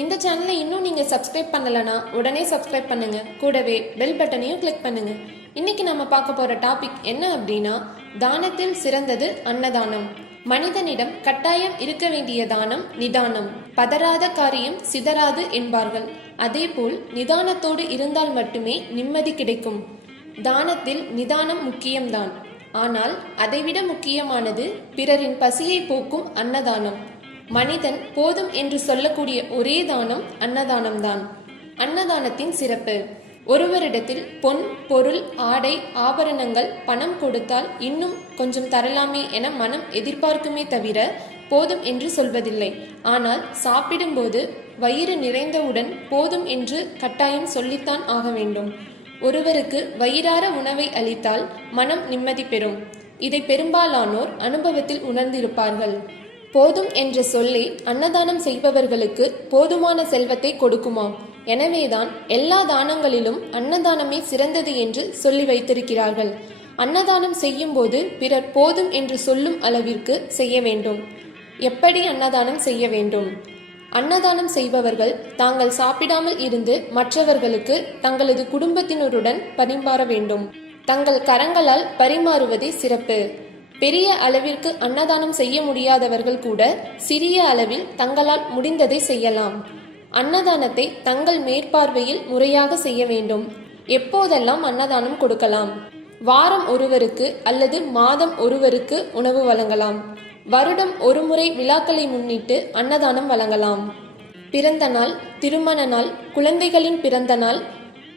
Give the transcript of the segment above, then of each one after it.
இந்த சேனலை இன்னும் நீங்கள் சப்ஸ்கிரைப் பண்ணலைன்னா உடனே சப்ஸ்கிரைப் பண்ணுங்க. கூடவே பெல் பட்டனையும் கிளிக் பண்ணுங்க. இன்னைக்கு நம்ம பார்க்க போற டாபிக் என்ன அப்படின்னா, தானத்தில் சிறந்தது அன்னதானம். மனிதனிடம் கட்டாயம் இருக்க வேண்டிய தானம் நிதானம். பதறாத காரியம் சிதறாது என்பார்கள். அதேபோல் நிதானத்தோடு இருந்தால் மட்டுமே நிம்மதி கிடைக்கும். தானத்தில் நிதானம் முக்கியம்தான். ஆனால் அதைவிட முக்கியமானது பிறரின் பசியை போக்கும் அன்னதானம். மனிதன் போதும் என்று சொல்லக்கூடிய ஒரே தானம் அன்னதானம்தான். அன்னதானத்தின் சிறப்பு: ஒருவரிடத்தில் பொன், பொருள், ஆடை, ஆபரணங்கள், பணம் கொடுத்தால் இன்னும் கொஞ்சம் தரலாமே என மனம் எதிர்பார்க்குமே தவிர போதும் என்று சொல்வதில்லை. ஆனால் சாப்பிடும்போது வயிறு நிறைந்தவுடன் போதும் என்று கட்டாயம் சொல்லித்தான் ஆக வேண்டும். ஒருவருக்கு வயிறார உணவை அளித்தால் மனம் நிம்மதி பெறும். இதை பெரும்பாலானோர் அனுபவத்தில் உணர்ந்திருப்பார்கள். போதும் என்ற சொல்லே அன்னதானம் செய்பவர்களுக்கு போதுமான செல்வத்தை கொடுக்குமாம். எனவேதான் எல்லா தானங்களிலும் அன்னதானமே சிறந்தது என்று சொல்லி வைத்திருக்கிறார்கள். அன்னதானம் செய்யும் போது பிறர் போதும் என்று சொல்லும் அளவிற்கு செய்ய வேண்டும். எப்படி அன்னதானம் செய்ய வேண்டும்? அன்னதானம் செய்பவர்கள் தாங்கள் சாப்பிடாமல் இருந்து மற்றவர்களுக்கு தங்களது குடும்பத்தினருடன் பரிமாற வேண்டும். தங்கள் கரங்களால் பரிமாறுவதே சிறப்பு. பெரிய அளவிற்கு அன்னதானம் செய்ய முடியாதவர்கள் கூட சிறிய அளவில் தங்களால் முடிந்ததை செய்யலாம். அன்னதானத்தை தங்கள் மேற்பார்வையில் முறையாக செய்ய வேண்டும். எப்போதெல்லாம் அன்னதானம் கொடுக்கலாம்? வாரம் ஒருவருக்கு அல்லது மாதம் ஒருவருக்கு உணவு வழங்கலாம். வருடம் ஒருமுறை விழாக்களை முன்னிட்டு அன்னதானம் வழங்கலாம். பிறந்த நாள், திருமண நாள், குழந்தைகளின் பிறந்த நாள்,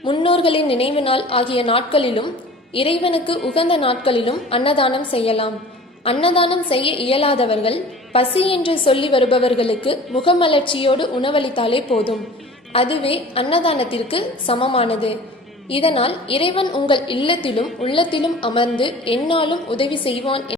முன்னோர்களின் நினைவு நாள் ஆகிய நாட்களிலும் இறைவனுக்கு உகந்த நாட்களிலும் அன்னதானம் செய்யலாம். அன்னதானம் செய்ய இயலாதவர்கள் பசி என்று சொல்லி வருபவர்களுக்கு முகமலர்ச்சியோடு உணவளித்தாலே போதும். அதுவே அன்னதானத்திற்கு சமமானது. இதனால் இறைவன் உங்கள் இல்லத்திலும் உள்ளத்திலும் அமர்ந்து எந்நாளும் உதவி செய்வான்.